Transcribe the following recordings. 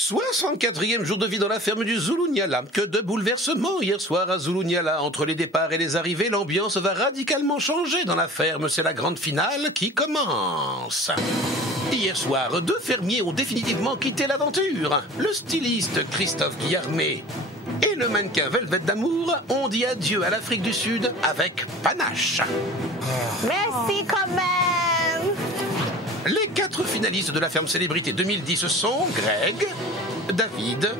64e jour de vie dans la ferme du Zulunyala. Que de bouleversements hier soir à Zulunyala. Entre les départs et les arrivées, l'ambiance va radicalement changer dans la ferme. C'est la grande finale qui commence. Hier soir, 2 fermiers ont définitivement quitté l'aventure. Le styliste Christophe Guillarmé et le mannequin Velvet d'Amour ont dit adieu à l'Afrique du Sud avec panache. Merci quand même. Les 4 finalistes de la ferme célébrité 2010 sont Greg, David,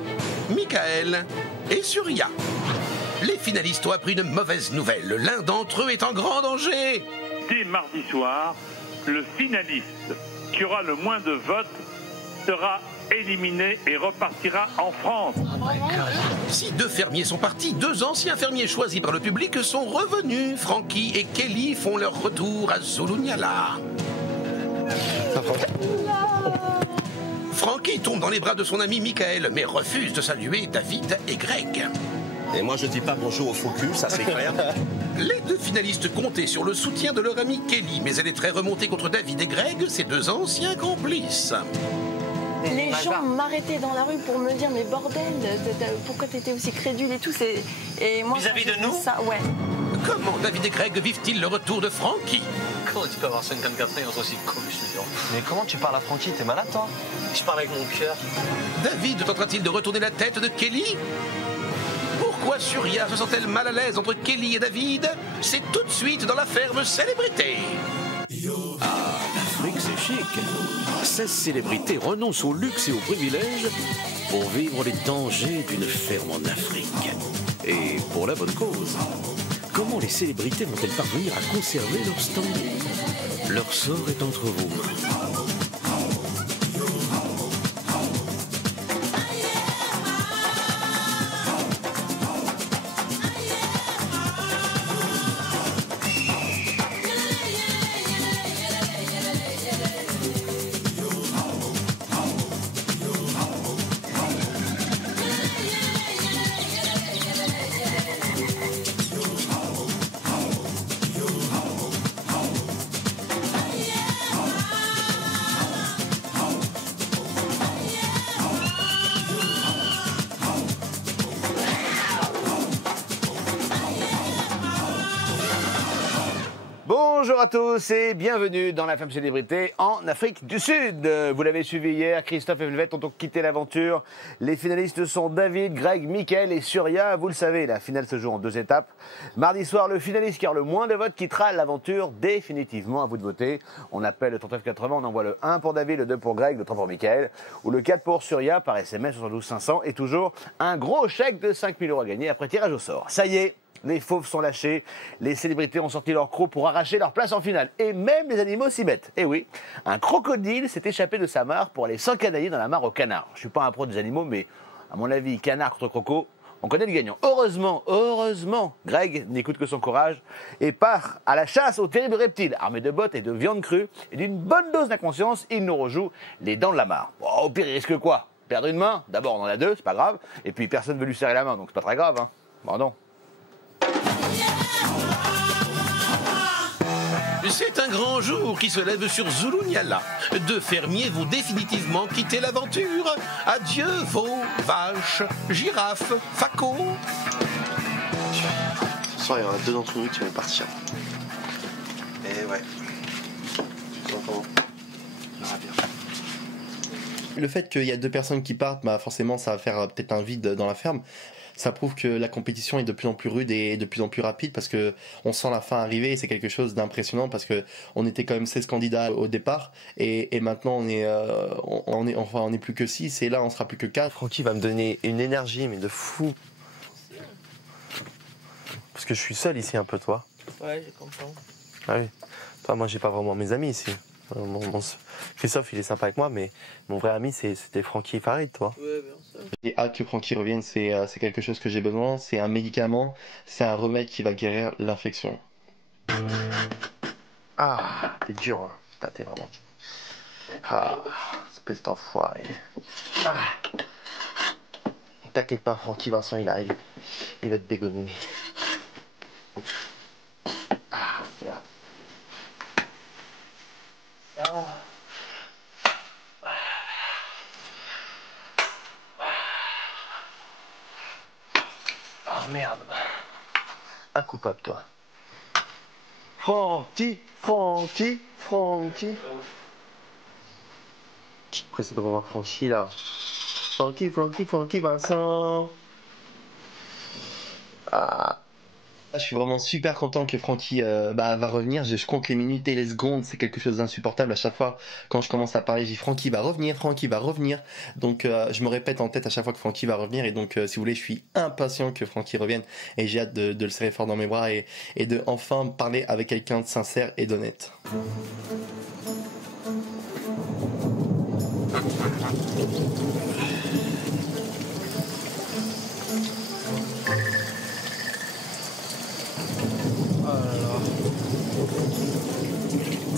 Michael et Surya. Les finalistes ont appris une mauvaise nouvelle. L'un d'entre eux est en grand danger. Dès mardi soir, le finaliste qui aura le moins de votes sera éliminé et repartira en France. Si 2 fermiers sont partis, 2 anciens fermiers choisis par le public sont revenus. Frankie et Kelly font leur retour à Zulunyala. Frankie tombe dans les bras de son ami Michael, mais refuse de saluer David et Greg. Et moi je dis pas bonjour au faux cul, ça c'est clair. Les 2 finalistes comptaient sur le soutien de leur ami Kelly, mais elle est très remontée contre David et Greg, ces 2 anciens complices. Les gens m'arrêtaient dans la rue pour me dire mais bordel, pourquoi t'étais aussi crédule et tout. Et moi, vis-à-vis de nous ça, ouais. Comment David et Greg vivent-ils le retour de Frankie? Comment tu peux avoir 54 ans et être aussi con, je suis sûr. Mais comment tu parles à Frankie? T'es malade, toi? Je parle avec mon cœur. David tentera-t-il de retourner la tête de Kelly? Pourquoi Surya se sent-elle mal à l'aise entre Kelly et David? C'est tout de suite dans la ferme célébrité. Ah, l'Afrique c'est chic. 16 célébrités renoncent au luxe et aux privilèges pour vivre les dangers d'une ferme en Afrique. Et pour la bonne cause. Comment les célébrités vont-elles parvenir à conserver leur standing? Leur sort est entre vos mains. Bonjour à tous et bienvenue dans la Femme Célébrité en Afrique du Sud. Vous l'avez suivi hier, Christophe et Velvet ont donc quitté l'aventure. Les finalistes sont David, Greg, Michael et Surya. Vous le savez, la finale se joue en 2 étapes. Mardi soir, le finaliste qui a le moins de votes quittera l'aventure définitivement. À vous de voter. On appelle le 3980, on envoie le 1 pour David, le 2 pour Greg, le 3 pour Michael ou le 4 pour Surya par SMS 72 500 et toujours un gros chèque de 5 000 € à gagner après tirage au sort. Ça y est. Les fauves sont lâchés, les célébrités ont sorti leur croc pour arracher leur place en finale. Et même les animaux s'y mettent. Et oui, un crocodile s'est échappé de sa mare pour aller s'encanailler dans la mare aux canards. Je ne suis pas un pro des animaux, mais à mon avis, canard contre croco, on connaît le gagnant. Heureusement, Greg n'écoute que son courage et part à la chasse aux terribles reptiles. Armé de bottes et de viande crue et d'une bonne dose d'inconscience, il nous rejoue les dents de la mare. Bon, au pire, il risque quoi? Perdre une main? D'abord, on en a 2, c'est pas grave. Et puis, personne ne veut lui serrer la main, donc c'est pas très grave. Hein. Bon, non. C'est un grand jour qui se lève sur Zulunyala. 2 fermiers vont définitivement quitter l'aventure. Adieu veaux, vaches, girafes, facos. Ce soir, il y en a 2 d'entre nous qui vont partir. Et ouais. Tu sens comment? On verra bien. Le fait qu'il y a 2 personnes qui partent, bah forcément, ça va faire peut-être un vide dans la ferme. Ça prouve que la compétition est de plus en plus rude et de plus en plus rapide parce que on sent la fin arriver et c'est quelque chose d'impressionnant parce que on était quand même 16 candidats au départ et maintenant on est plus que 6 et là on sera plus que 4. Francky va me donner une énergie mais de fou. Parce que je suis seul ici un peu, toi. Ouais, j'ai compris. Ah oui. Toi, moi j'ai pas vraiment mes amis ici. Christophe il est sympa avec moi mais mon vrai ami c'était Francky et Farid, toi. Ouais, bien sûr. J'ai hâte que Francky revienne, c'est quelque chose que j'ai besoin, c'est un médicament, c'est un remède qui va guérir l'infection. Ah, t'es dur, hein. Putain, t'es vraiment... Ah, espèce d'enfoiré. Ah. T'inquiète pas, Francky, Vincent, il arrive. Il va te dégonner. Ah, regarde. Ah. merde. Un coupable, toi. Francky. Pressé de revoir Francky, là. Francky, Vincent. Ah. Je suis vraiment super content que Francky va revenir. Je compte les minutes et les secondes. C'est quelque chose d'insupportable à chaque fois. Quand je commence à parler, je dis Francky va revenir. Donc je me répète en tête à chaque fois que Francky va revenir. Et donc si vous voulez, je suis impatient que Francky revienne. Et j'ai hâte de le serrer fort dans mes bras et de enfin parler avec quelqu'un de sincère et d'honnête.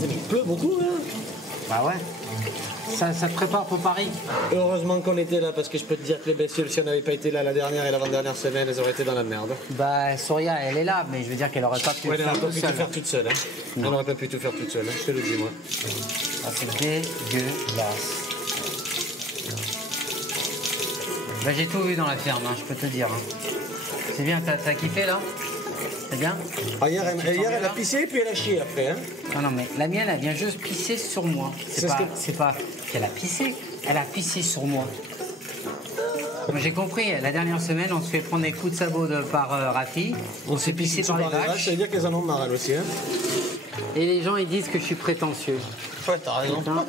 Il pleut beaucoup, hein? Bah ouais. Ça te prépare pour Paris. Heureusement qu'on était là, parce que je peux te dire que les bestioles, si on n'avait pas été là la dernière et l'avant-dernière semaine, elles auraient été dans la merde. Bah, Soria, elle est là, mais je veux dire qu'elle aurait pas pu Ouais, le elle faire n'aurait pas toute pu tout seule. faire toute seule. Hein. Elle n'aurait pas pu tout faire toute seule, hein. Je te le dis, moi. Ah, c'est dégueulasse. Bah, j'ai tout vu dans la ferme, hein, je peux te dire. Hein. C'est bien, t'as kiffé là? C'est bien? Ah, hier, elle a pissé et puis elle a chié après. Hein. Non, mais la mienne, elle vient juste pisser sur moi. C'est pas qu'elle a pissé, elle a pissé sur moi. Moi, j'ai compris, la dernière semaine, on se fait prendre des coups de sabot par Rafi. On s'est pissé par les vaches. Ça veut dire qu'elles en ont marre, elles aussi. Hein. Et les gens, ils disent que je suis prétentieux. Ouais, t'as raison. Putain,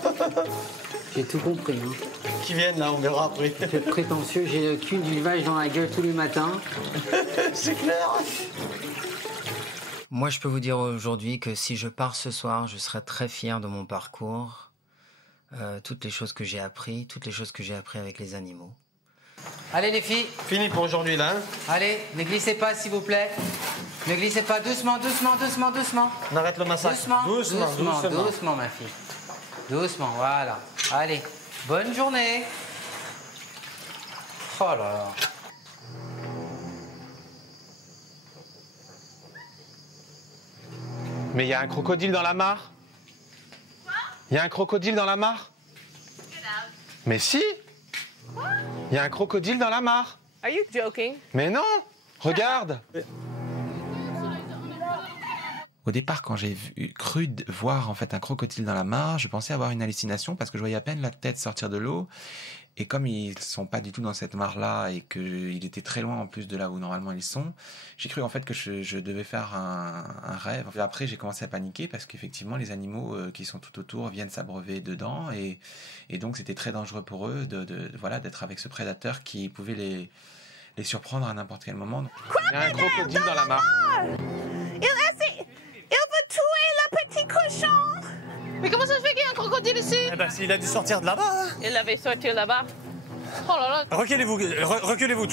j'ai tout compris. Hein. Qui viennent là, on verra après. Je suis prétentieux, j'ai le cul d'une vache dans la gueule tous les matins. C'est clair. Moi, je peux vous dire aujourd'hui que si je pars ce soir, je serai très fier de mon parcours, toutes les choses que j'ai appris, avec les animaux. Allez les filles. Fini pour aujourd'hui là. Hein. Allez, ne glissez pas s'il vous plaît. Ne glissez pas, doucement. On arrête le massacre. Doucement ma fille. Doucement, voilà. Allez, bonne journée. Oh là là. Mais il y a un crocodile dans la mare. Quoi? Il y a un crocodile dans la mare. Mais si. Il y a un crocodile dans la mare. Are you joking? Mais non. Regarde. Au départ, quand j'ai cru voir en fait un crocodile dans la mare, je pensais avoir une hallucination parce que je voyais à peine la tête sortir de l'eau. Et comme ils sont pas du tout dans cette mare-là et qu'il était très loin en plus de là où normalement ils sont, j'ai cru en fait que je devais faire un rêve. Après, j'ai commencé à paniquer parce qu'effectivement, les animaux qui sont tout autour viennent s'abreuver dedans et donc c'était très dangereux pour eux d'être avec ce prédateur qui pouvait les surprendre à n'importe quel moment. Il y a un crocodile dans la mare. Il veut tuer le petit cochon. Mais comment ça se fait qu'il y a un crocodile ici? Eh ben, il a dû sortir de là-bas. Hein. Il avait sorti là-bas. Oh là là. Reculez-vous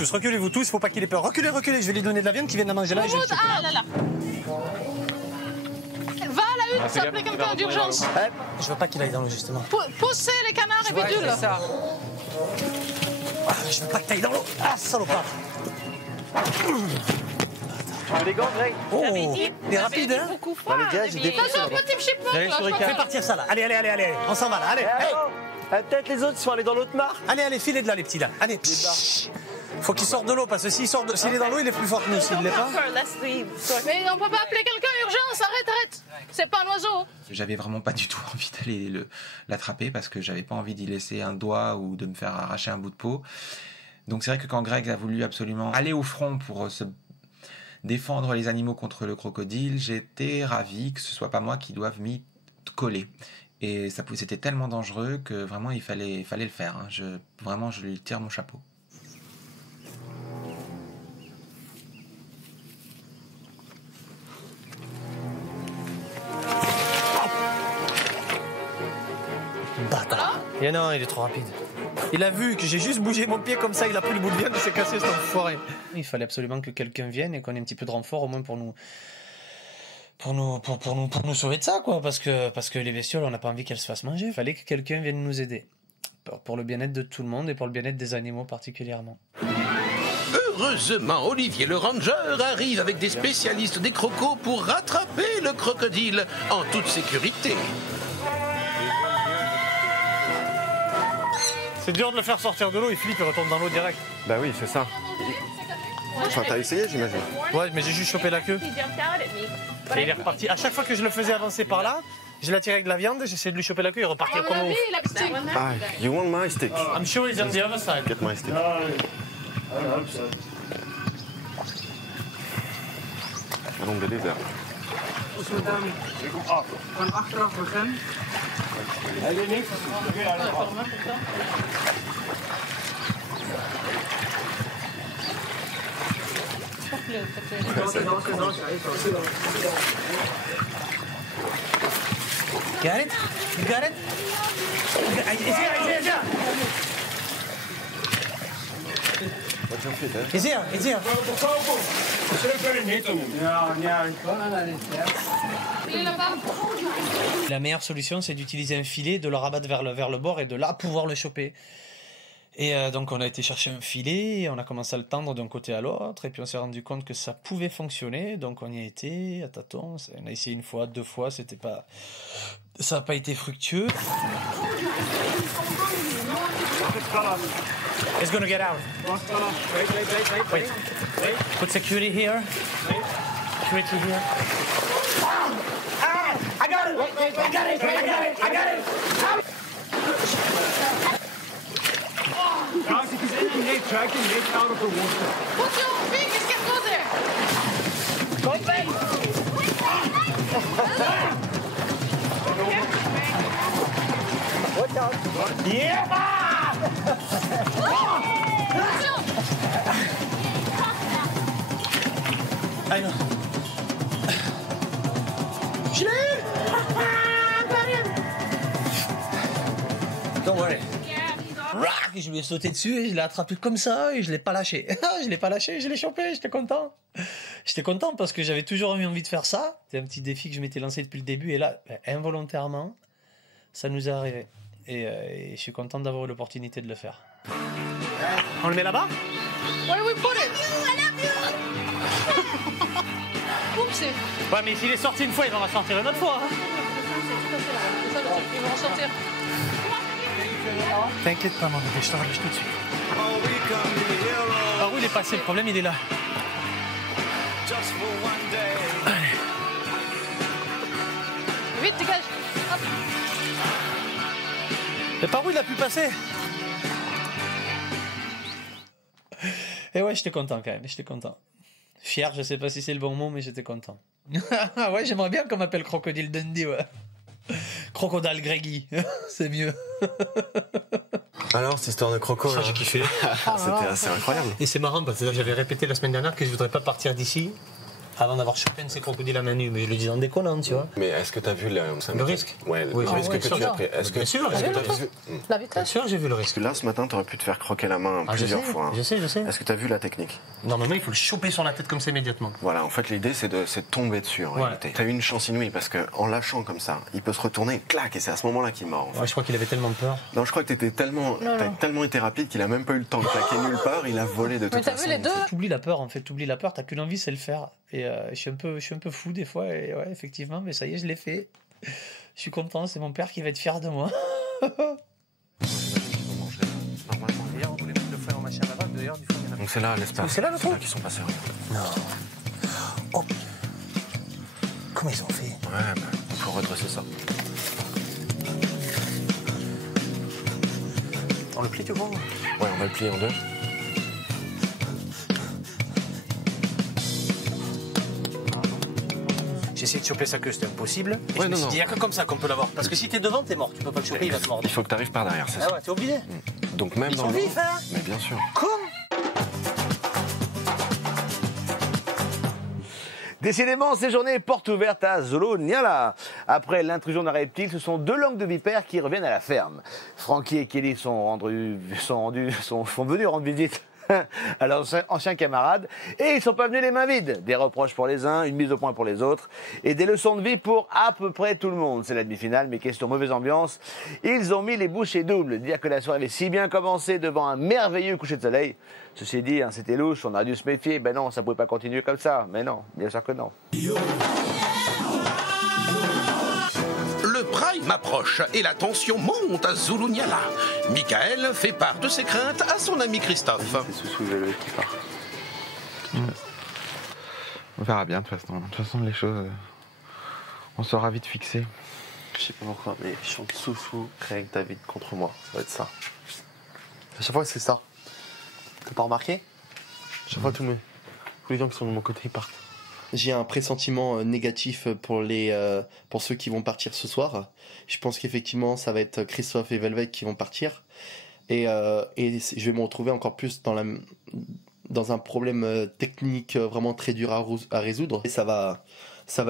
tous, il faut pas qu'il ait peur. Reculez, je vais lui donner de la viande qui vient de manger là. Ah là là. Va à la hutte, s'appeler quelqu'un d'urgence. Je veux pas qu'il aille dans l'eau, justement. Poussez les canards et bidules. Ouais, c'est ça. Je veux pas que t'ailles dans l'eau. Ah, salopard. Les gants, Greg. Oh, il est rapide, hein? Le gars, j'ai des Attention, petit chipmunk. Fais partir ça, là. Allez. On s'en va, là. Allez. Peut-être les autres sont allés dans l'autre mare. Allez, filez de là, les petits, là. Allez. Faut qu'il sorte de l'eau, parce que s'il est dans l'eau, il est plus fort que nous. S'il l'est pas. Mais on peut pas appeler quelqu'un urgence. Arrête. C'est pas un oiseau. J'avais vraiment pas du tout envie d'aller l'attraper parce que j'avais pas envie d'y laisser un doigt ou de me faire arracher un bout de peau. Donc c'est vrai que quand Greg a voulu absolument aller au front pour se défendre les animaux contre le crocodile, j'étais ravi que ce soit pas moi qui doive m'y coller. Et c'était tellement dangereux que vraiment il fallait le faire. Hein. Je lui tire mon chapeau. Bâtard. Et non, il est trop rapide. Il a vu que j'ai juste bougé mon pied comme ça, il a pris le bout de viande et s'est cassé, cet enfoiré. Il fallait absolument que quelqu'un vienne et qu'on ait un petit peu de renfort au moins pour nous sauver de ça, quoi, parce que les bestioles, on n'a pas envie qu'elles se fassent manger. Il fallait que quelqu'un vienne nous aider. Pour le bien-être de tout le monde et pour le bien-être des animaux particulièrement. Heureusement, Olivier le ranger arrive avec des spécialistes des crocos pour rattraper le crocodile en toute sécurité. C'est dur de le faire sortir de l'eau, il flippe, il retourne dans l'eau direct. Bah oui, c'est ça. Enfin, t'as essayé, j'imagine. Ouais, mais j'ai juste chopé la queue. Et il est reparti. À chaque fois que je le faisais avancer par là, je l'attirais avec de la viande, j'essayais de lui choper la queue et repartir comme ouf. Ah, you want my stick? I'm sure he's on the other side. Get my stick. I don't believe that. Van achteraf beginnen. Hij niet. Got it? You got it? It's here, it's here. La meilleure solution, c'est d'utiliser un filet, de le rabattre vers le bord et de là pouvoir le choper. Et donc on a été chercher un filet, on a commencé à le tendre d'un côté à l'autre, et puis on s'est rendu compte que ça pouvait fonctionner, donc on y a été à tâtons, on a essayé une fois, deux fois, ça n'a pas été fructueux. It's gonna get out. Wait. Put security here. Security here. I got it! I got it! Guys, if he's in the net, drag the net out of the water. Put your fingers, get go there. Go back! Watch out! Yeah, man! I know. Je l'ai eu! Don't worry. Je lui ai sauté dessus et je l'ai attrapé comme ça et je l'ai pas lâché. Je l'ai pas lâché, je l'ai chopé, j'étais content. J'étais content parce que j'avais toujours eu envie de faire ça. C'est un petit défi que je m'étais lancé depuis le début et là, involontairement, ça nous est arrivé. Et je suis content d'avoir eu l'opportunité de le faire. On le met là-bas? Where do we put it? Oups. Ouais, mais s'il est sorti une fois, il va en sortir une autre fois. Ils vont en sortir. T'inquiète pas, mon bébé, je te relâche tout de suite. Par où il est passé? Le problème, il est là. Allez. Vite, dégage. Hop. Mais par où il a pu passer? Et ouais, j'étais content quand même, j'étais content. Fier, je sais pas si c'est le bon mot, mais j'étais content. Ouais, j'aimerais bien qu'on m'appelle Crocodile Dundee, ouais. Crocodile Greggy, c'est mieux. Alors, cette histoire de croco, Ça, j'ai kiffé. c'était assez incroyable. Et c'est marrant parce que j'avais répété la semaine dernière que je voudrais pas partir d'ici avant d'avoir chopé un de ces crocodiles à main nue, mais je le dis en déconnant, tu vois. Mais est-ce que tu as vu le risque? Ouais, le risque que tu as pris. Est-ce que bien sûr, La vitesse. bien sûr, j'ai vu le risque. Parce que là, ce matin, tu aurais pu te faire croquer la main plusieurs fois. Hein. Je sais. Est-ce que tu as vu la technique? Normalement, il faut le choper sur la tête comme ça immédiatement. Voilà, en fait, l'idée, c'est de tomber dessus, en réalité. Tu as eu une chance inouïe, parce qu'en lâchant comme ça, il peut se retourner, clac, et c'est à ce moment-là qu'il mord. En fait. Ouais, je crois qu'il avait tellement peur. Non, je crois que t'as tellement été rapide qu'il a même pas eu le temps de claquer nulle part, il a volé de toute façon. Mais t'as vu les deux? T'oublies la peur, en fait, t'as qu'une envie, c'est le faire. Et je suis un peu fou des fois, et ouais, effectivement, mais ça y est, je l'ai fait. Je suis content, c'est mon père qui va être fier de moi. Donc c'est là l'espace. C'est là le trou? Qui sont passés. Non. Oh. Comment ils ont fait? Ouais, bah, faut redresser ça. On le plie, tu vois? Ouais, on va le plier en deux. J'ai essayé de choper sa queue, c'était impossible. Et je me suis dit, il n'y a que comme ça qu'on peut l'avoir. Parce que si t'es devant, t'es mort. Tu peux pas le choper, il va te mordre. Il faut que t'arrives par derrière, c'est ça. Ah ouais, t'es obligé. Donc même dans l'eau. Ils sont vifs, hein? Mais bien sûr. Con. Décidément, ces journées portes ouvertes à Zulu Nyala. Après l'intrusion d'un reptile, ce sont deux langues de vipère qui reviennent à la ferme. Frankie et Kelly sont venus rendre visite à leurs anciens camarades et ils sont pas venus les mains vides. Des reproches pour les uns, une mise au point pour les autres et des leçons de vie pour à peu près tout le monde. C'est la demi-finale, mais question mauvaise ambiance, ils ont mis les bouchées doubles. Dire que la soirée avait si bien commencé devant un merveilleux coucher de soleil. Ceci dit, hein, c'était louche, on a dû se méfier. Ben non, ça pouvait pas continuer comme ça. Mais non, bien sûr que non. Le prime approche et la tension monte à Zulu Nyala. Michael fait part de ses craintes à son ami Christophe. C'est ce sous-levé qui part. On verra bien de toute façon. De toute façon, les choses, on sera vite fixé. Je sais pas pourquoi, mais je chante Soufou, Greg, David contre moi. Ça va être ça. À chaque fois, c'est ça. T'as pas remarqué? Chaque fois, tous les gens qui sont de mon côté, ils partent. J'ai un pressentiment négatif pour ceux qui vont partir ce soir. Je pense qu'effectivement, ça va être Christophe et Velvet qui vont partir. Et je vais me retrouver encore plus dans un problème technique vraiment très dur à résoudre. Et ça va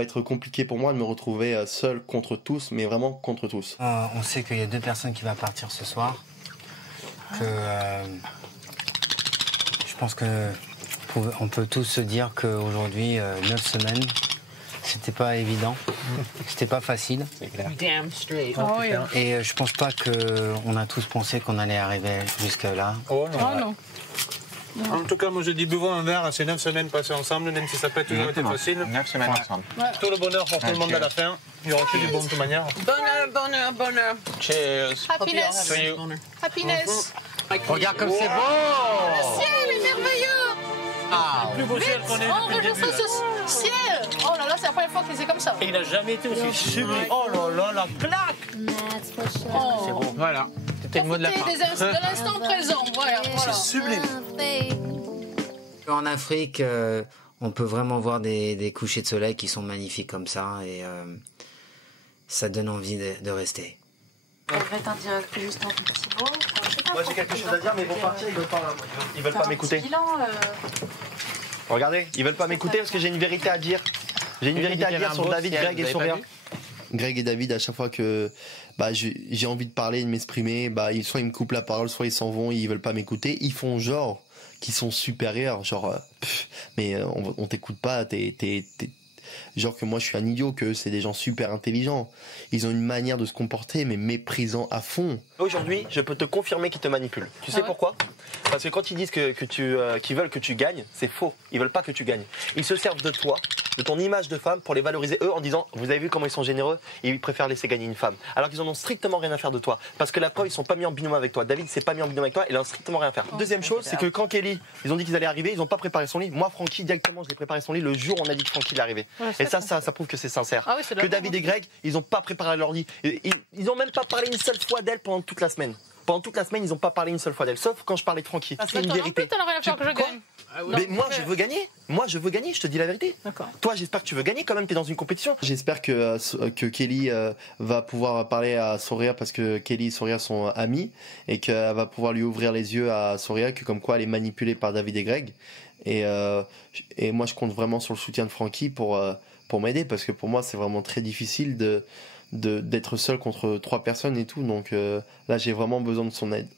être compliqué pour moi de me retrouver seul contre tous, mais vraiment contre tous. On sait qu'il y a 2 personnes qui vont partir ce soir. Je pense que on peut tous se dire qu'aujourd'hui, 9 semaines, c'était pas évident, c'était pas facile. Damn straight. Oh, yeah. Et je pense pas qu'on a tous pensé qu'on allait arriver jusque là. Oh non. Oh non. En tout cas, moi je dis buvons un verre à ces 9 semaines passées ensemble, même si ça peut toujours été facile. 9 semaines ensemble. Ouais. Tout le bonheur pour tout le monde à la fin. Il y aura que du bon de toute manière. Bonheur, bonheur, bonheur. Cheers. Happiness. To you. Happiness. Regarde comme c'est beau! Le ciel est merveilleux. Le plus beau ciel qu'on ait On depuis le enregistre début. ce ciel. Oh là là, c'est la première fois que c'est comme ça. Et il n'a jamais été aussi sublime. Oh là là, la claque! Oh. C'est bon. Voilà. C'était le mot de la fin. De l'instant présent, voilà. C'est sublime. En Afrique, on peut vraiment voir des couchers de soleil qui sont magnifiques comme ça et ça donne envie de rester. Je vais t'en dire juste un tout petit mot. Moi j'ai quelque chose à dire, mais ils vont partir, ils veulent pas m'écouter. Regardez, ils veulent pas m'écouter parce que j'ai une vérité à dire. J'ai une vérité à dire sur David, Greg et Soria. Greg et David, à chaque fois que j'ai envie de parler, de m'exprimer, soit ils me coupent la parole, soit ils s'en vont, ils veulent pas m'écouter. Ils font genre qu'ils sont supérieurs, genre mais on t'écoute pas, genre que moi je suis un idiot, que c'est des gens super intelligents. Ils ont une manière de se comporter mais méprisant à fond. Aujourd'hui, je peux te confirmer qu'ils te manipulent. Tu sais pourquoi? Parce que quand ils disent qu'ils veulent que tu gagnes, c'est faux. Ils veulent pas que tu gagnes. Ils se servent de toi, de ton image de femme pour les valoriser eux en disant vous avez vu comment ils sont généreux et ils préfèrent laisser gagner une femme. Alors qu'ils en ont strictement rien à faire de toi. Parce que la preuve, ils sont pas mis en binôme avec toi. David s'est pas mis en binôme avec toi, il a strictement rien à faire. Deuxième chose, c'est que quand Kelly, ils ont dit qu'ils allaient arriver, ils ont pas préparé son lit. Moi, Francky, directement, je l'ai préparé son lit le jour où on a dit que Francky allait arriver. Ouais, et ça prouve que c'est sincère. Ah oui, c'est de la que David et Greg, ils ont pas préparé leur lit. Ils ont même pas parlé une seule fois d'elle pendant toute la semaine. Pendant toute la semaine, ils n'ont pas parlé une seule fois d'elle, sauf quand je parlais de Francky. C'est une vérité. T'as rien à faire que je gagne. Mais moi, je veux gagner. Moi, je veux gagner, je te dis la vérité. Toi, j'espère que tu veux gagner quand même, tu es dans une compétition. J'espère que Kelly va pouvoir parler à Soria parce que Kelly et Soria sont amis et qu'elle va pouvoir lui ouvrir les yeux à Soria, que comme quoi elle est manipulée par David et Greg. Et moi, je compte vraiment sur le soutien de Francky pour m'aider parce que pour moi, c'est vraiment très difficile d'être seul contre 3 personnes et tout. Donc là, j'ai vraiment besoin de son aide.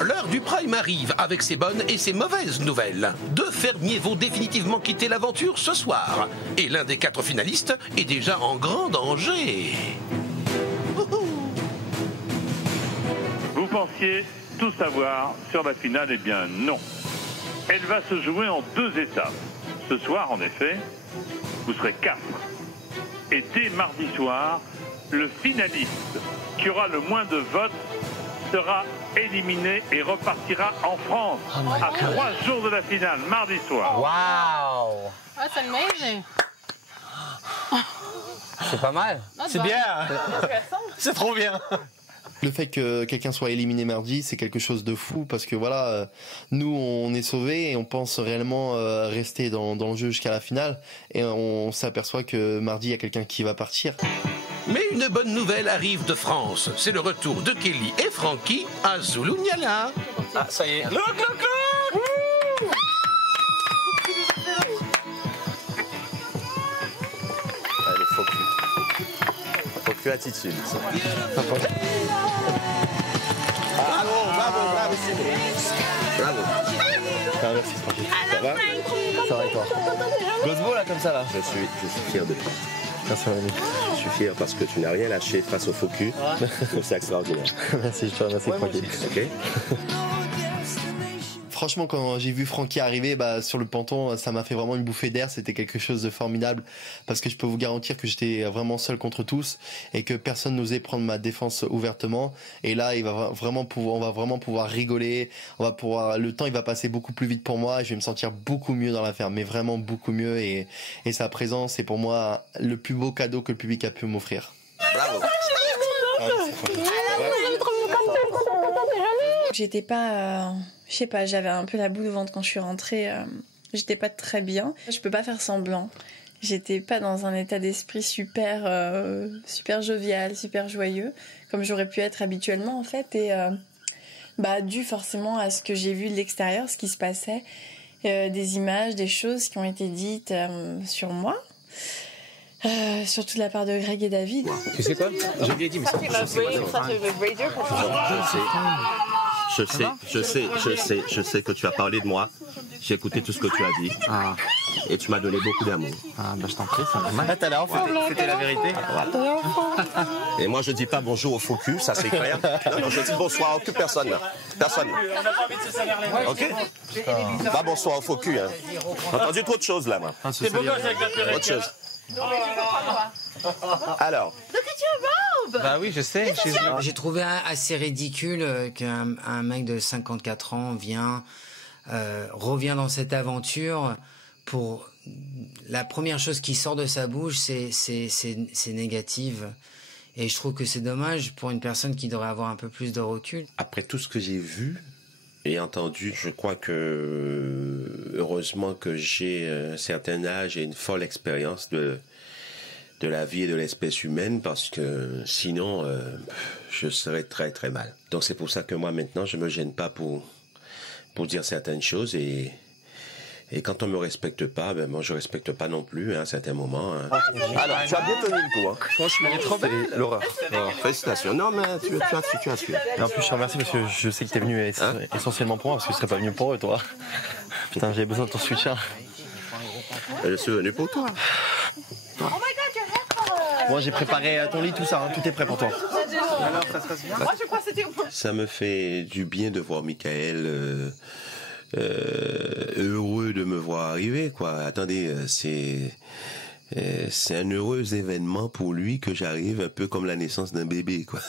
L'heure du prime arrive avec ses bonnes et ses mauvaises nouvelles. 2 fermiers vont définitivement quitter l'aventure ce soir. Et l'un des 4 finalistes est déjà en grand danger. Vous pensiez tout savoir sur la finale? Eh bien non. Elle va se jouer en 2 étapes. Ce soir, en effet, vous serez 4. Et dès mardi soir, le finaliste qui aura le moins de votes sera éliminé et repartira en France à 3 jours de la finale, mardi soir. Waouh! That's amazing. C'est pas mal. C'est bien. C'est trop bien. Le fait que quelqu'un soit éliminé mardi, c'est quelque chose de fou parce que voilà, nous on est sauvés et on pense réellement rester dans le jeu jusqu'à la finale et on s'aperçoit que mardi il y a quelqu'un qui va partir. Mais une bonne nouvelle arrive de France. C'est le retour de Kelly et Francky à Zulunyala. Ah, ça y est. Look. Allez, faut que attitude. Bravo, c'est bon. Bravo. Ah, merci Francky. Ça va? Ça va et toi? Gosbo là comme ça là? Je suis fier de toi. Merci mon ami. Je suis fier parce que tu n'as rien lâché face au faux cul. C'est extraordinaire. Merci, je te remercie Francky. Ok. franchement, quand j'ai vu Francky arriver sur le ponton, ça m'a fait vraiment une bouffée d'air. C'était quelque chose de formidable parce que je peux vous garantir que j'étais vraiment seul contre tous et que personne n'osait prendre ma défense ouvertement. Et là, on va vraiment pouvoir rigoler. Le temps, il va passer beaucoup plus vite pour moi. Et je vais me sentir beaucoup mieux dans la ferme, mais vraiment beaucoup mieux. Et sa présence est pour moi le plus beau cadeau que le public a pu m'offrir. Bravo. J'étais pas, je sais pas, j'avais un peu la boule au ventre quand je suis rentrée. J'étais pas très bien. Je peux pas faire semblant. J'étais pas dans un état d'esprit super jovial, super joyeux, comme j'aurais pu être habituellement en fait. Et dû forcément à ce que j'ai vu de l'extérieur, ce qui se passait, des images, des choses qui ont été dites sur moi. Surtout de la part de Greg et David. Tu sais quoi? Je lui ai dit, mais je sais que tu as parlé de moi. J'ai écouté tout ce que tu as dit. Et tu m'as donné beaucoup d'amour. Je t'en prie, ça m'a mal. Tout à l'heure, c'était la vérité. Voilà. Et moi, je dis pas bonjour au faux cul, ça c'est clair. Non, je dis bonsoir à aucune personne. Personne. Ok? Pas bonsoir au faux cul. Hein. J'ai entendu trop de choses là, moi. C'est beau gosse avec la purée. Autre chose. Alors. Bah oui, je sais. J'ai trouvé assez ridicule qu'un mec de 54 ans revient dans cette aventure pour... La première chose qui sort de sa bouche, c'est négative. Et je trouve que c'est dommage pour une personne qui devrait avoir un peu plus de recul. Après tout ce que j'ai vu et entendu, je crois que heureusement que j'ai un certain âge et une folle expérience de la vie et de l'espèce humaine, parce que sinon je serais très très mal. Donc c'est pour ça que moi maintenant je me gêne pas pour dire certaines choses, et quand on me respecte pas, moi je respecte pas non plus à un certain moment. Hein. Alors tu as bien tenu le coup. Hein. Franchement, trop belle. L'horreur. Félicitations. Non mais tu as su. Et en plus je te remercie parce que je sais que t'es venu essentiellement pour moi, parce que je serais pas venu pour eux, toi. Putain, j'ai besoin de ton soutien. Je suis venu pour toi. Moi j'ai préparé ton lit, tout ça, hein. Tout est prêt pour toi. Alors, ça se passe bien. Moi je crois que c'était au point. Ça me fait du bien de voir Michael heureux de me voir arriver, quoi. Attendez, c'est un heureux événement pour lui que j'arrive, un peu comme la naissance d'un bébé, quoi.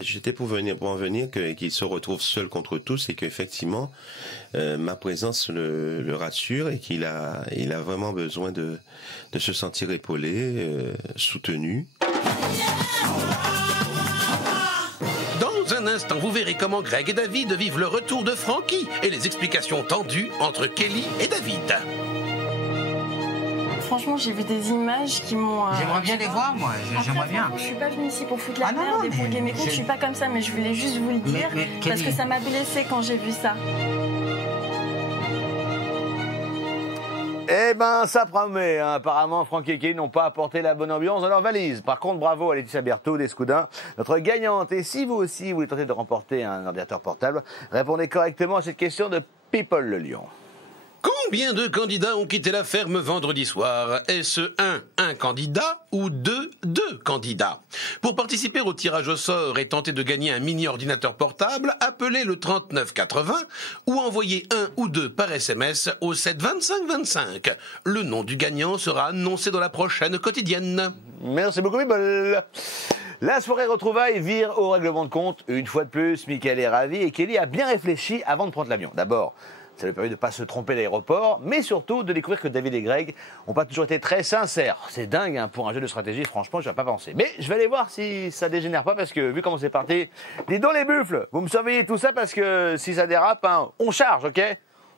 J'étais pour en venir qu'il se retrouve seul contre tous, et qu'effectivement ma présence le rassure, et qu'il a vraiment besoin de se sentir épaulé, soutenu. Dans un instant, vous verrez comment Greg et David vivent le retour de Francky et les explications tendues entre Kelly et David. Franchement, j'ai vu des images qui m'ont... J'aimerais bien les voir, moi. J'aimerais bien. Je suis pas venue ici pour foutre la merde et pour gagner mes comptes. Je suis pas comme ça, mais je voulais juste vous le dire. Parce que ça m'a blessée quand j'ai vu ça. Eh ben, ça promet. Hein. Apparemment, Francky et Kelly n'ont pas apporté la bonne ambiance dans leur valise. Par contre, bravo à Laetitia Berthaud d'Escoudun, notre gagnante. Et si vous aussi voulez tenter de remporter un ordinateur portable, répondez correctement à cette question de People le Lion. Combien de candidats ont quitté la ferme vendredi soir? Est-ce un candidat ou deux candidats? Pour participer au tirage au sort et tenter de gagner un mini-ordinateur portable, appelez le 3980 ou envoyez 1 ou 2 par SMS au 7 25 25. Le nom du gagnant sera annoncé dans la prochaine quotidienne. Merci beaucoup, Bibble. La soirée retrouvailles vire au règlement de compte. Une fois de plus, Michael est ravi et Kelly a bien réfléchi avant de prendre l'avion. D'abord, ça lui a permis de ne pas se tromper d'aéroport, mais surtout de découvrir que David et Greg n'ont pas toujours été très sincères. C'est dingue, hein, pour un jeu de stratégie, franchement, je ne vais pas penser. Mais je vais aller voir si ça dégénère pas, parce que vu comment c'est parti, dis donc les buffles, vous me surveillez tout ça, parce que si ça dérape, hein, on charge, ok?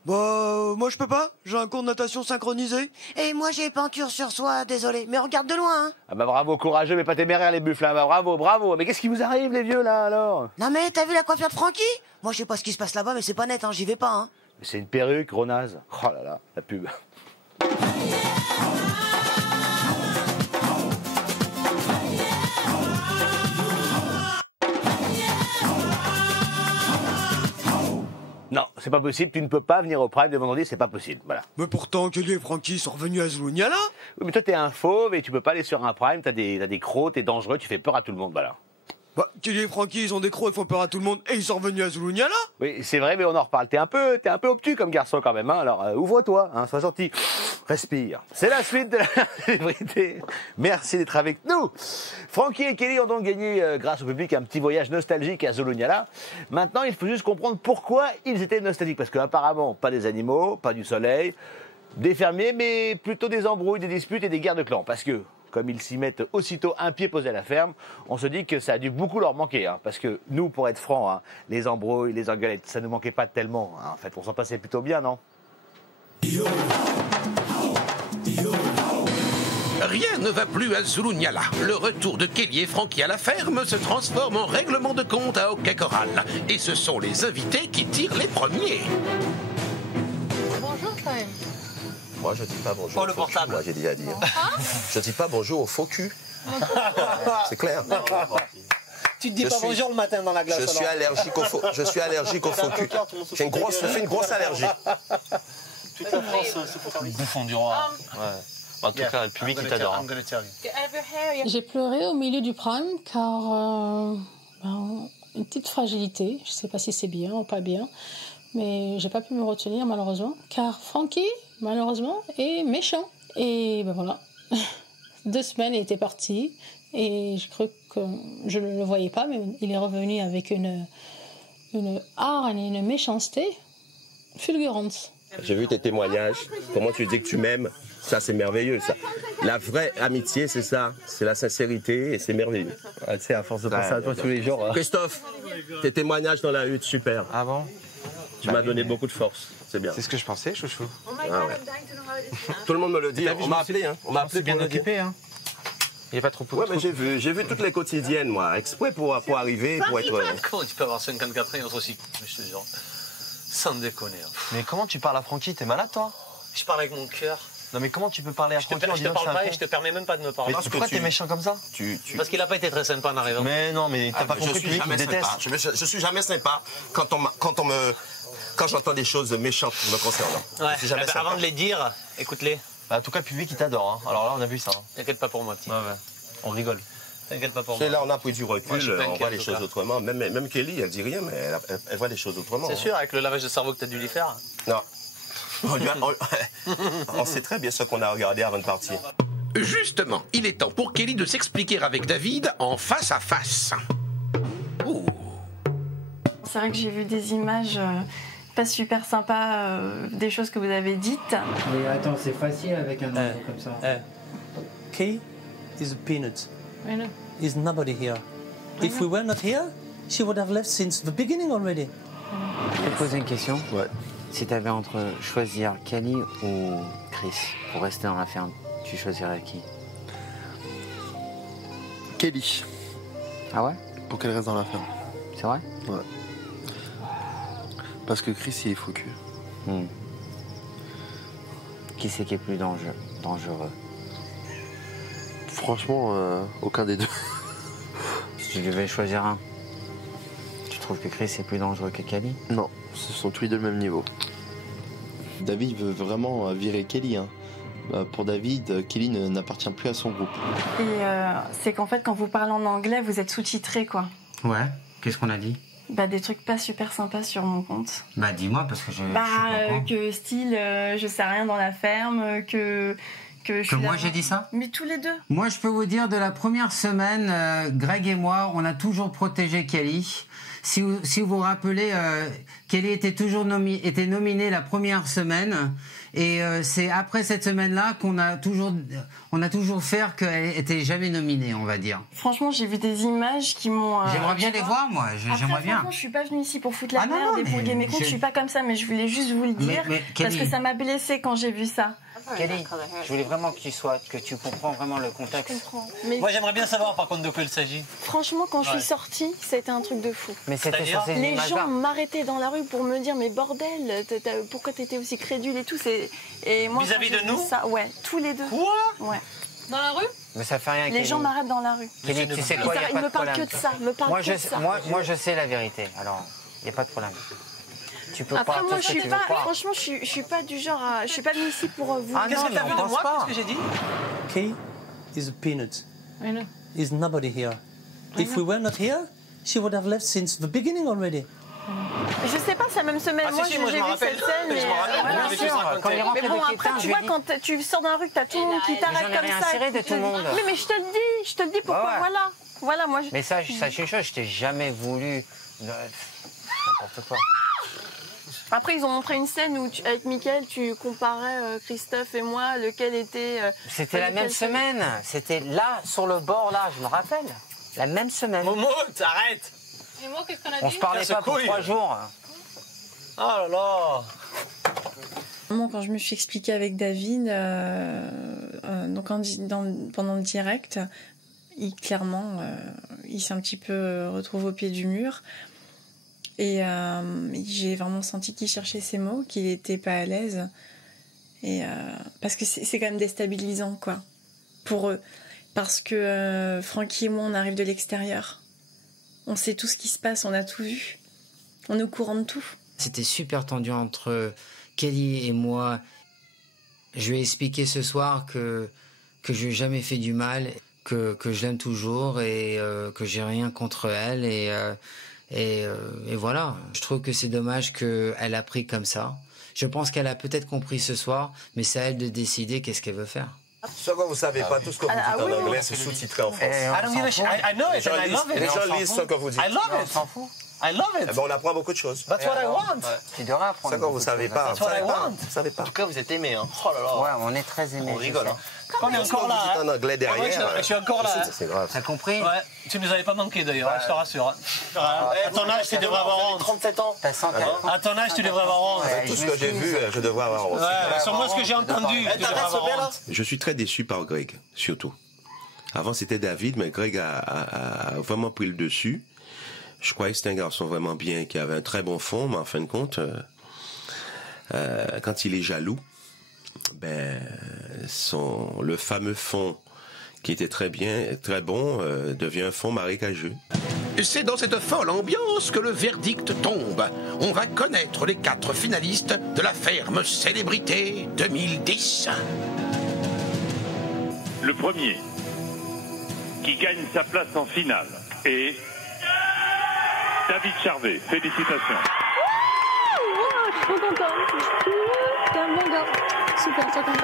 Bah, moi je peux pas, j'ai un cours de natation synchronisé. Et moi j'ai peinture sur soi, désolé, mais regarde de loin, hein. Ah bah bravo, courageux, mais pas téméraire les buffles, hein. Bah bravo. Mais qu'est-ce qui vous arrive les vieux là alors? Non mais t'as vu la coiffure de Francky? Moi je sais pas ce qui se passe là-bas, mais c'est pas net, hein, j'y vais pas, hein. C'est une perruque, gros naze. Oh là là, la pub. Non, c'est pas possible, tu ne peux pas venir au Prime de vendredi, c'est pas possible, voilà. Mais pourtant, Kelly et Francky sont revenus à Zulunyala. Oui, mais toi t'es un fauve et tu peux pas aller sur un Prime, t'as des crocs, t'es dangereux, tu fais peur à tout le monde, voilà. Bah, Kelly et Francky, ils ont des crocs, ils font peur à tout le monde et ils sont revenus à Zulunyala. Oui, c'est vrai, mais on en reparle. T'es un peu obtus comme garçon quand même, hein. Alors ouvre-toi, hein, sois gentil. Respire. C'est la suite de la célébrité. Merci d'être avec nous. Francky et Kelly ont donc gagné, grâce au public, un petit voyage nostalgique à Zulunyala. Maintenant, il faut juste comprendre pourquoi ils étaient nostalgiques. Parce qu'apparemment, pas des animaux, pas du soleil, des fermiers, mais plutôt des embrouilles, des disputes et des guerres de clans. Parce que, comme ils s'y mettent aussitôt un pied posé à la ferme, on se dit que ça a dû beaucoup leur manquer. Hein, parce que nous, pour être francs, hein, les embrouilles, les engueulades, ça ne nous manquait pas tellement. Hein, en fait, on s'en passait plutôt bien, non? Rien ne va plus à Zulunyala. Le retour de Kelly et Francky à la ferme se transforme en règlement de compte à Hockey Coral. Et ce sont les invités qui tirent les premiers. Bonjour, quand même. Moi, je dis pas bonjour. Oh, le portable. Moi, j'ai dit à dire. Je dis pas bonjour au faux cul. C'est clair. Tu te dis pas bonjour le matin dans la glace. Je suis allergique au faux. Je suis allergique au faux cul. J'ai une grosse allergie. Toute la France, c'est pour faire les bouffons du roi. Ouais. En tout cas, le public, il t'adore. J'ai pleuré au milieu du prime car une petite fragilité. Je sais pas si c'est bien ou pas bien, mais j'ai pas pu me retenir malheureusement car Francky, malheureusement, est méchant. Et ben voilà, 2 semaines il était parti et je crois que je ne le voyais pas, mais il est revenu avec une hargne et une méchanceté fulgurante. J'ai vu tes témoignages. Comment tu dis que tu m'aimes. Ça, c'est merveilleux, ça. La vraie amitié, c'est ça. C'est la sincérité et c'est merveilleux. Tu sais, à force de penser à toi tous les jours. Hein. Christophe, tes témoignages dans la hutte, super. Ah bon? Tu m'as donné beaucoup de force. C'est bien. C'est ce que je pensais, chouchou. Ah ouais. Tout le monde me le dit. On m'a appelé, hein. On m'a appelé bien pour le dire. occupé, hein. Il n'y a pas trop. Ouais, mais j'ai vu toutes les quotidiennes, moi, exprès pour arriver, pour être. Comment tu peux avoir 54 ans et être aussi. Je te jure. Sans déconner. Mais comment tu parles à Francky? T'es malade, toi? Je parle avec mon cœur. Non, mais comment tu peux parler à Francky en Je te disant parle que c'est un pas et con? je te permets même pas de me parler. Mais pourquoi t'es méchant comme ça? Parce qu'il a pas été très sympa en arrivant. Mais non, mais t'as pas compris, public, il déteste. Je suis jamais sympa quand j'entends des choses méchantes me concernant. Ouais, Je suis jamais sympa. avant de les dire, écoute-les. En tout cas, le public, il t'adore. Hein. Alors là, on a vu ça. Hein. T'inquiète pas pour moi, petit. Ouais. On rigole. T'inquiète pas pour Tu sais, moi. là, on a pris du recul, Moi, je suis pas on inquiet, voit en les tout choses cas. autrement. Même Kelly, elle dit rien, mais elle voit les choses autrement. C'est sûr, avec le lavage de cerveau que t'as dû lui faire. Non. On sait très bien ce qu'on a regardé avant de partir. Justement, il est temps pour Kelly de s'expliquer avec David en face à face. Ouh. C'est vrai que j'ai vu des images pas super sympas, des choses que vous avez dites. Mais attends, c'est facile avec un enfant comme ça. Kay is a peanut. I know. Is nobody here. If we were not here, she would have left since the beginning already. Je vais te poser une question. Ouais. Si tu avais entre choisir Kelly ou Chris pour rester dans la ferme, tu choisirais qui? Kelly, Ah ouais? pour qu'elle reste dans la ferme. C'est vrai? Ouais. Parce que Chris, il est faux cul. Qui c'est qui est plus dangereux? Franchement, aucun des deux. Si tu devais choisir un, tu trouves que Chris est plus dangereux que Kelly? Non, ce sont tous les deux le même niveau. David veut vraiment virer Kelly. Hein. Pour David, Kelly n'appartient plus à son groupe. Et c'est qu'en fait, quand vous parlez en anglais, vous êtes sous-titré, quoi. Ouais, qu'est-ce qu'on a dit? Des trucs pas super sympas sur mon compte. Bah dis-moi, parce que je sais pas quoi. Que style, je sais rien dans la ferme, que je suis moi là- j'ai dit ça? Mais tous les deux. Moi, je peux vous dire, de la première semaine, Greg et moi, on a toujours protégé Kelly. Si vous vous rappelez, Kelly était toujours nominée la première semaine. Et c'est après cette semaine-là qu'on a toujours fait qu'elle était jamais nominée, on va dire. Franchement, j'ai vu des images qui m'ont... J'aimerais bien les voir, moi. J'aimerais bien. Franchement, je suis pas venue ici pour foutre la Ah non, merde non, et pour mais gagner mes comptes. je- Je suis pas comme ça, mais je voulais juste vous le dire. Mais parce Kelly- que ça m'a blessée quand j'ai vu ça. Kelly, je voulais vraiment que tu comprends vraiment le contexte. Je comprends. Mais Moi, j'aimerais bien savoir par contre de quoi il s'agit. franchement, quand je Ouais. suis sortie, ça a été un truc de fou. Mais c'était sur ces Les images-là. gens m'arrêtaient dans la rue pour me dire mais bordel, pourquoi t'étais aussi crédule et tout. Et moi, Vis-à-vis quand j'ai de nous vu ça, ouais, tous les deux. Quoi? Ouais. Dans la rue? Mais ça fait rien, Les Kelly. gens m'arrêtent dans la rue. Kelly, tu sais quoi, Ils y a me pas de parlent problème. que de ça, me parlent Moi, que je de sais, ça. moi, je sais la vérité. Alors, il n'y a pas de problème. Tu peux Après, pas moi, tout je ce que suis tu pas. veux croire. Franchement, je suis pas du genre à. Je suis pas venue ici pour vous. Ah Qu'est-ce non, que t'as mais vu on de moi? pense pas. Qu'est-ce que j'ai dit? Kay is a peanut. I know. Is nobody here. If we were not here, she would have left since the beginning already. Je sais pas, c'est la même semaine. Ah, moi, si, j'ai moi, je vu m'en cette rappelle. scène. Je m'en rappelle, voilà. vous m'avez tous raconté. Quand il rentre Mais bon, avec après, Étain, tu je vois, lui ai quand tu sors d'un rue, que t'as tout le monde qui t'arrête j'en ai comme rien ça. ciré de tout le monde. Oui, mais je te le dis pourquoi, Ouais, ouais. voilà. Voilà, moi. Mais sachez une chose, je t'ai jamais voulu. N'importe quoi. Après, ils ont montré une scène où, avec Mickaël, tu comparais Christophe et moi, lequel était. C'était la même semaine. C'était là, sur le bord, là, je me rappelle. La même semaine. Momo, t'arrêtes. Et moi, qu'est-ce qu'on a dit? On se parlait pas pour 3 jours. Oh là là. Moi, quand je me suis expliquée avec David, donc pendant le direct, clairement, il s'est un petit peu retrouvé au pied du mur. Et j'ai vraiment senti qu'il cherchait ses mots, qu'il n'était pas à l'aise. Et parce que c'est quand même déstabilisant, quoi, pour eux. Parce que Francky et moi, on arrive de l'extérieur. On sait tout ce qui se passe, on a tout vu. On est au courant de tout. C'était super tendu entre Kelly et moi. Je lui ai expliqué ce soir que je lui ai jamais fait du mal, que je l'aime toujours et que j'ai rien contre elle. Et voilà. Je trouve que c'est dommage qu'elle a pris comme ça. Je pense qu'elle a peut-être compris ce soir, mais c'est à elle de décider qu'est-ce qu'elle veut faire. Ce que vous savez pas, tout ce que vous dites en anglais, c'est sous-titré en français. I don't give a shit. I know it and I love it. Les gens lisent ce que vous dites. I love it. I love it. Eh ben, on apprend beaucoup de choses. That's what I want. Tu devrais apprendre. Ça, quand vous savez pas. That's what I want. Vous savez pas. En tout cas, vous êtes aimés. Hein. Oh là là. Ouais, on est très aimés. On rigole. Hein. On est encore là. Vous dites en anglais derrière. Je suis encore là. C'est grave. T'as compris? Ouais, tu nous avais pas manqué d'ailleurs, je te rassure. À ton âge, tu devrais avoir honte. 37 ans. T'as 104 ans. À ton âge, tu devrais avoir honte. Tout ce que j'ai vu, je devrais avoir honte. Ouais, sur moi, ce que j'ai entendu, tu devrais avoir honte. Je suis très déçu par Greg, surtout. Avant, c'était David, mais Greg a vraiment pris le dessus. Je croyais que c'était un garçon vraiment bien, qui avait un très bon fond, mais en fin de compte, quand il est jaloux, le fameux fond qui était très bien, très bon, devient un fond marécageux. C'est dans cette folle ambiance que le verdict tombe. On va connaître les 4 finalistes de la ferme Célébrité 2010. Le premier qui gagne sa place en finale est David Charvet. Félicitations. Je suis trop contente. T'es un bon gars. Super, trop contente.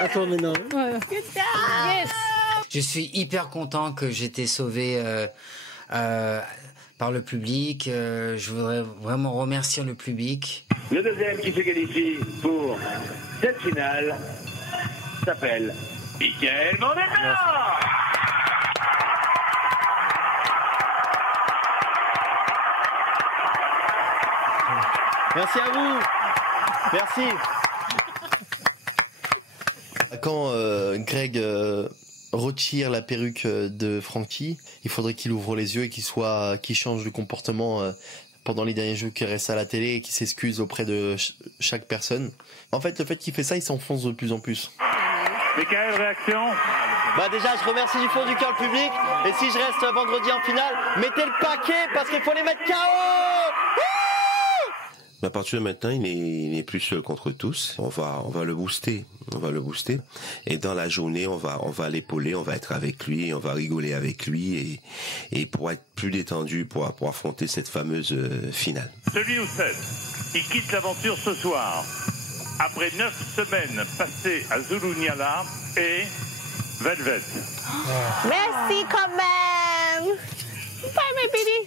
À toi maintenant. Ouais. Yes. Je suis hyper content que j'ai été sauvé par le public. Je voudrais vraiment remercier le public. Le deuxième qui se qualifie pour cette finale s'appelle Mickaël Mandela. Merci à vous. Merci. Quand Greg retire la perruque de Francky, il faudrait qu'il ouvre les yeux et qu'il change de comportement pendant les derniers jours qu'il reste à la télé et qu'il s'excuse auprès de chaque personne. En fait, le fait qu'il fait ça, il s'enfonce de plus en plus. Mickaël, réaction? Bah déjà, je remercie du fond du cœur le public. Et si je reste vendredi en finale, mettez le paquet parce qu'il faut les mettre KO. Mais à partir de maintenant, il n'est plus seul contre tous. On va le booster. On va le booster. Et dans la journée, on va l'épauler, on va être avec lui, on va rigoler avec lui et pour être plus détendu pour affronter cette fameuse finale. Celui ou celle qui quitte l'aventure ce soir, après 9 semaines passées à Zulunyala, est Velvet. Merci quand même. Bye my baby.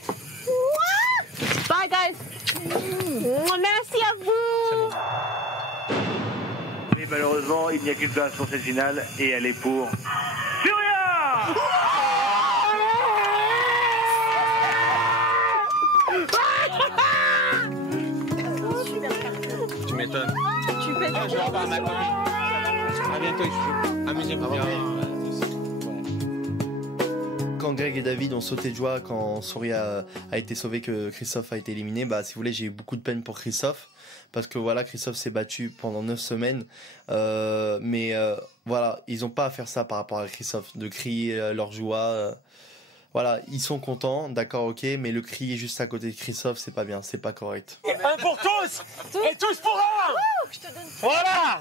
Bye guys. Merci à vous. Mais malheureusement, il n'y a qu'une place pour cette finale et elle est pour Furia. Tu m'étonnes. Tu pètes. Je vais revoir ma copine. À bientôt, amusez-vous bien. Quand Greg et David ont sauté de joie quand Soria a été sauvé, que Christophe a été éliminé, bah si vous voulez, j'ai eu beaucoup de peine pour Christophe parce que voilà, Christophe s'est battu pendant 9 semaines, mais voilà, ils ont pas à faire ça par rapport à Christophe, de crier leur joie Voilà, ils sont contents, d'accord, ok, mais le crier juste à côté de Christophe, c'est pas bien, c'est pas correct. Un pour tous et tous pour un. Voilà.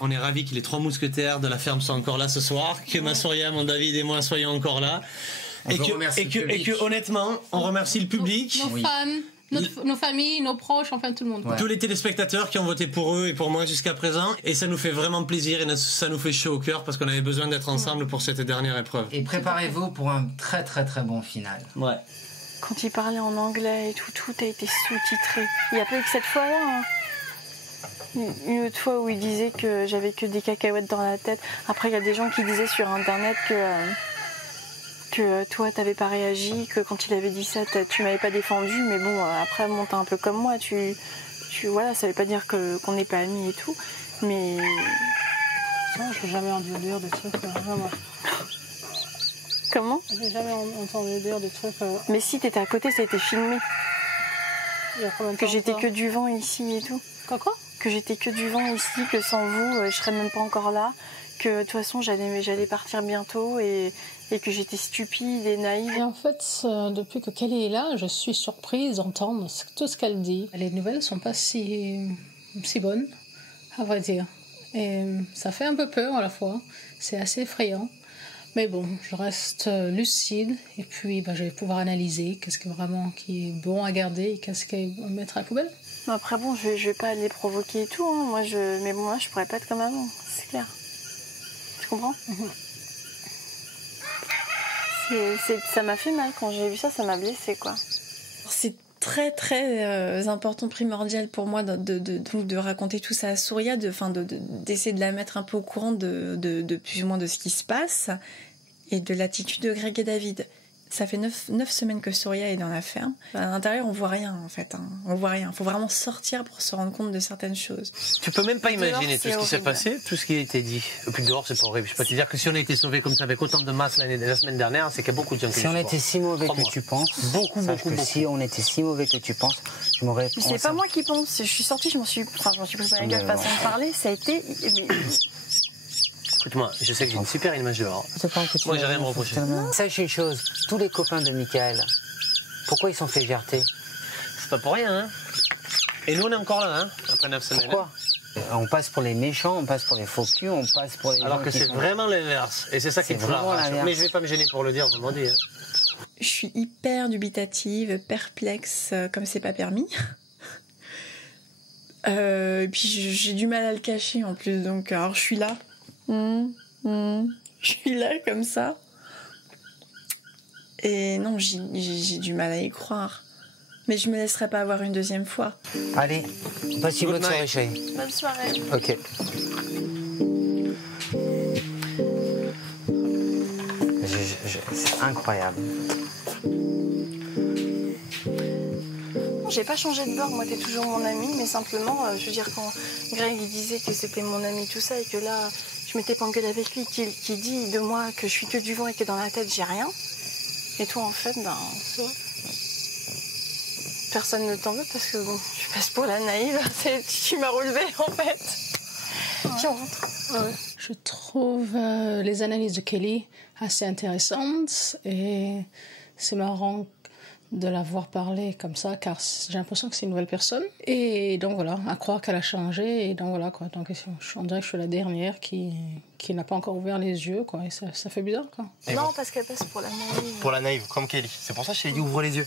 On est ravis que les 3 mousquetaires de la ferme soient encore là ce soir, que ma Soria, mon David et moi soyons encore là. Et que honnêtement, on remercie le public. Nos fans, nos familles, nos proches, enfin tout le monde. Tous les téléspectateurs qui ont voté pour eux et pour moi jusqu'à présent. Et ça nous fait vraiment plaisir et ça nous fait chaud au cœur parce qu'on avait besoin d'être ensemble pour cette dernière épreuve. Et préparez-vous pour un très très très bon final. Ouais. Quand il parlait en anglais et tout a été sous-titré. Il n'y a pas eu que cette fois-là. Hein. Une autre fois où il disait que j'avais que des cacahuètes dans la tête. Après, il y a des gens qui disaient sur Internet que toi, t'avais pas réagi, que quand il avait dit ça, tu m'avais pas défendu. Mais bon, après, bon, t'es un peu comme moi. Voilà, ça veut pas dire qu'on n'est pas amis et tout. Mais... Ça, je n'ai jamais entendu dire des trucs, vraiment. Comment? J'ai jamais entendu dire des trucs... Mais si, t'étais à côté, ça a été filmé. Il y a combien de temps? Que j'étais que du vent ici et tout. Quoi? Que j'étais que du vent ici, que sans vous, je serais même pas encore là. Que de toute façon, j'allais partir bientôt et que j'étais stupide et naïve. Et en fait, depuis que Kelly est là, je suis surprise d'entendre tout ce qu'elle dit. Les nouvelles sont pas si bonnes, à vrai dire. Et ça fait un peu peur à la fois. C'est assez effrayant. Mais bon, je reste lucide et puis je vais pouvoir analyser qu'est-ce qui est bon à garder et qu'est-ce qui est à mettre à la poubelle. Après bon, je vais pas les provoquer et tout, hein. Mais bon, moi je pourrais pas être comme avant, c'est clair. Tu comprends? Ça m'a fait mal quand j'ai vu ça m'a blessée quoi. C'est très très important, primordial pour moi de raconter tout ça à Souria, d'essayer de la mettre un peu au courant de plus ou moins de ce qui se passe et de l'attitude de Greg et David. Ça fait 9 semaines que Souria est dans la ferme. À l'intérieur, on voit rien en fait. Hein. On voit rien. Il faut vraiment sortir pour se rendre compte de certaines choses. Tu peux même pas imaginer tout ce qui s'est horrible. passé, tout ce qui a été dit. Et puis dehors, c'est pas horrible. Je peux te dire que si on a été sauvés comme ça avec autant de masse la semaine dernière, c'est qu'il y a beaucoup de gens qui Si on était si mauvais que tu penses, si on était si mauvais que tu penses, je m'aurais... Mais c'est pas moi qui pense. Je suis sortie, je m'en suis pris la gueule façon de parler. Ça a été... Écoute-moi, je sais que j'ai une super image dehors. Moi, j'ai rien à me reprocher. Sache une chose, tous les copains de Michael, pourquoi ils sont fait gerter? C'est pas pour rien, hein. Et nous, on est encore là, hein, après 9 semaines. Pourquoi? On passe pour les méchants, on passe pour les faux culs, on passe pour les... Alors que c'est vraiment l'inverse. Et c'est ça qui me fout la rage. Mais je vais pas me gêner pour le dire, vous m'en dites. Je suis hyper dubitative, perplexe, comme c'est pas permis. Et puis j'ai du mal à le cacher en plus, donc alors je suis là. Je suis là comme ça. Et non, j'ai du mal à y croire. Mais je me laisserai pas avoir une deuxième fois. Allez, passe une bonne soirée, chérie. Bonne soirée. Ok. C'est incroyable. J'ai pas changé de bord, moi t'es toujours mon ami, mais simplement, je veux dire, quand Greg il disait que c'était mon ami, tout ça, et que là, je m'étais pas engueulée avec lui, qui dit de moi que je suis que du vent et que dans la tête j'ai rien. Et toi, en fait, c'est vrai. Personne ne t'en veut parce que bon, je passe pour la naïve, tu m'as relevé en fait. Viens, on rentre. Ouais. Je trouve les analyses de Kelly assez intéressantes et c'est marrant de la voir parler comme ça, car j'ai l'impression que c'est une nouvelle personne. Et donc voilà, à croire qu'elle a changé, et donc voilà quoi. Donc on dirait que je suis la dernière qui n'a pas encore ouvert les yeux, quoi. Et ça fait bizarre, quoi. Non, parce qu'elle passe pour la naïve. Pour la naïve, comme Kelly. C'est pour ça que je t'ai dit ouvre les yeux.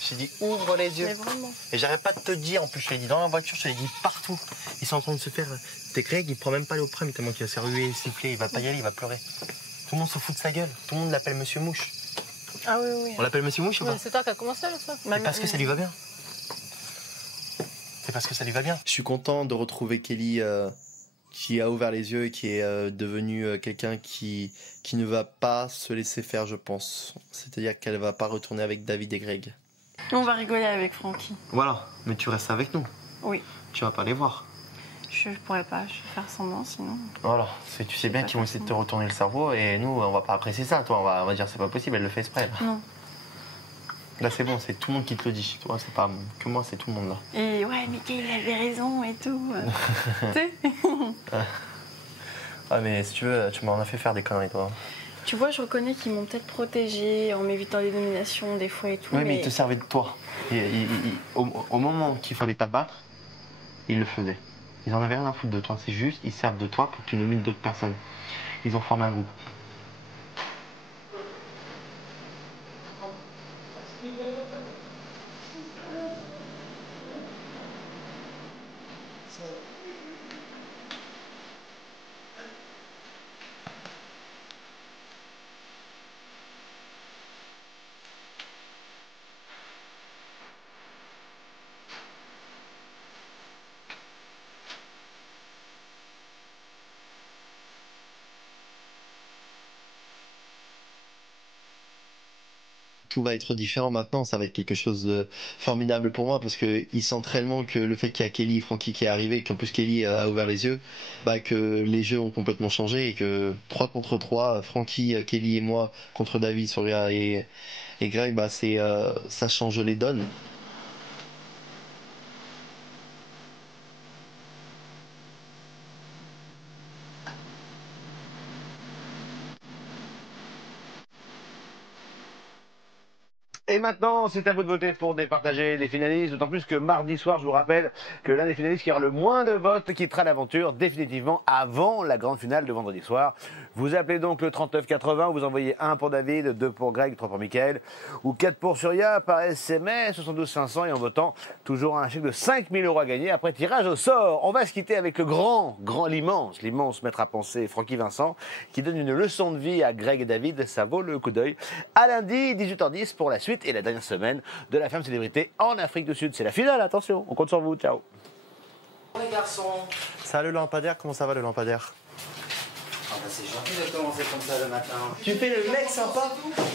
Je t'ai dit ouvre les yeux. Mais vraiment. Et j'arrête pas de te dire, en plus je te l'ai dit dans la voiture, je te l'ai dit partout. Ils sont en train de se faire... T'es Greg, il prend même pas l'eau prime, tellement qu'il va se ruer, siffler, il va pas y aller, il va pleurer. Tout le monde se fout de sa gueule, tout le monde l'appelle Monsieur Mouche. Ah oui, oui. On l'appelle Monsieur Mouche ou pas? C'est toi qui as commencé le truc. C'est parce que ça lui va bien. C'est parce que ça lui va bien. Je suis content de retrouver Kelly qui a ouvert les yeux et qui est devenu quelqu'un qui ne va pas se laisser faire, je pense. C'est-à-dire qu'elle va pas retourner avec David et Greg. On va rigoler avec Francky. Voilà, mais tu restes avec nous. Oui. Tu vas pas les voir. Je pourrais pas, je vais faire semblant sinon. Voilà, tu sais bien qu'ils vont essayer de te retourner le cerveau et nous, on va pas apprécier ça. Toi, on va dire c'est pas possible, elle le fait exprès. Là. Non. Là, c'est bon, c'est tout le monde qui te le dit. Toi, c'est pas que moi, c'est tout le monde là. Et ouais, Mickey, il avait raison et tout. Tu sais. Ah, mais si tu veux, tu m'en as fait faire des conneries, toi. Tu vois, je reconnais qu'ils m'ont peut-être protégée en m'évitant les nominations des fois et tout. Oui, mais ils te servaient de toi. Au moment qu'il fallait t'abattre, ils le faisaient. Ils en avaient rien à foutre de toi. C'est juste, ils servent de toi pour que tu nomines d'autres personnes. Ils ont formé un groupe. Tout va être différent maintenant, ça va être quelque chose de formidable pour moi parce qu'ils sentent réellement que le fait qu'il y a Kelly et Frankie qui est arrivé, qu'en plus Kelly a ouvert les yeux, bah que les jeux ont complètement changé et que 3 contre 3, Frankie, Kelly et moi contre David, Soria et Greg, bah ça change les donnes. Et maintenant, c'est à vous de voter pour départager les finalistes, d'autant plus que mardi soir, je vous rappelle que l'un des finalistes qui aura le moins de votes quittera l'aventure définitivement avant la grande finale de vendredi soir. Vous appelez donc le 3980, vous envoyez 1 pour David, 2 pour Greg, 3 pour Mickaël, ou 4 pour Surya par SMS, 72 500, et en votant, toujours un chèque de 5 000 € à gagner après tirage au sort. On va se quitter avec le l'immense maître à penser Francky Vincent, qui donne une leçon de vie à Greg et David. Ça vaut le coup d'œil. À lundi, 18h10 pour la suite et la dernière semaine de la Femme Célébrité en Afrique du Sud. C'est la finale, attention, on compte sur vous, ciao. Les garçons. Salut le lampadaire, comment ça va le lampadaire? C'est gentil de commencer comme ça le matin. Tu fais le mec sympa?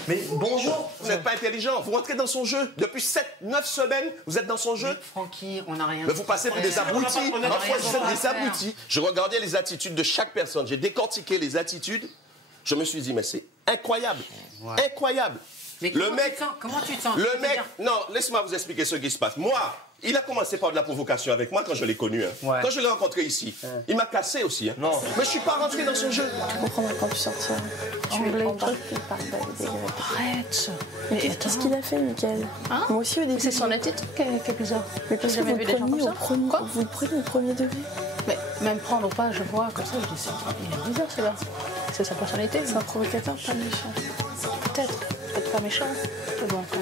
Mais bonjour. Vous n'êtes pas intelligent, vous rentrez dans son jeu. Depuis 7-9 semaines, vous êtes dans son jeu. Francky, on n'a rien. Mais vous passez pour des abrutis. Parfois, vous êtes des abrutis. Je regardais les attitudes de chaque personne. J'ai décortiqué les attitudes. Je me suis dit, mais c'est incroyable. Ouais. Incroyable. Mais le mec, comment tu te sens? Le mec, non, laisse-moi vous expliquer ce qui se passe. Moi, il a commencé par de la provocation avec moi quand je l'ai connu. Hein. Ouais. Quand je l'ai rencontré ici, il m'a cassé aussi. Hein. Non. Mais je suis pas rentré dans son jeu. Tu comprendras quand tu sortiras. Tu es embarqué par David. Arrête. Mais qu'est-ce qu'il a fait, Mickaël? Hein? Moi aussi au début. C'est son attitude qui est bizarre. Mais parce que vous le prenez au premier degré. Mais même prendre ou pas, je vois comme ça, je dis ça. Il est bizarre celui-là. C'est sa personnalité. C'est un provocateur, pas méchant. Peut-être pas méchant. Mais bon, quand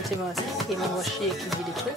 il m'envoie chier et qu'il dit des trucs.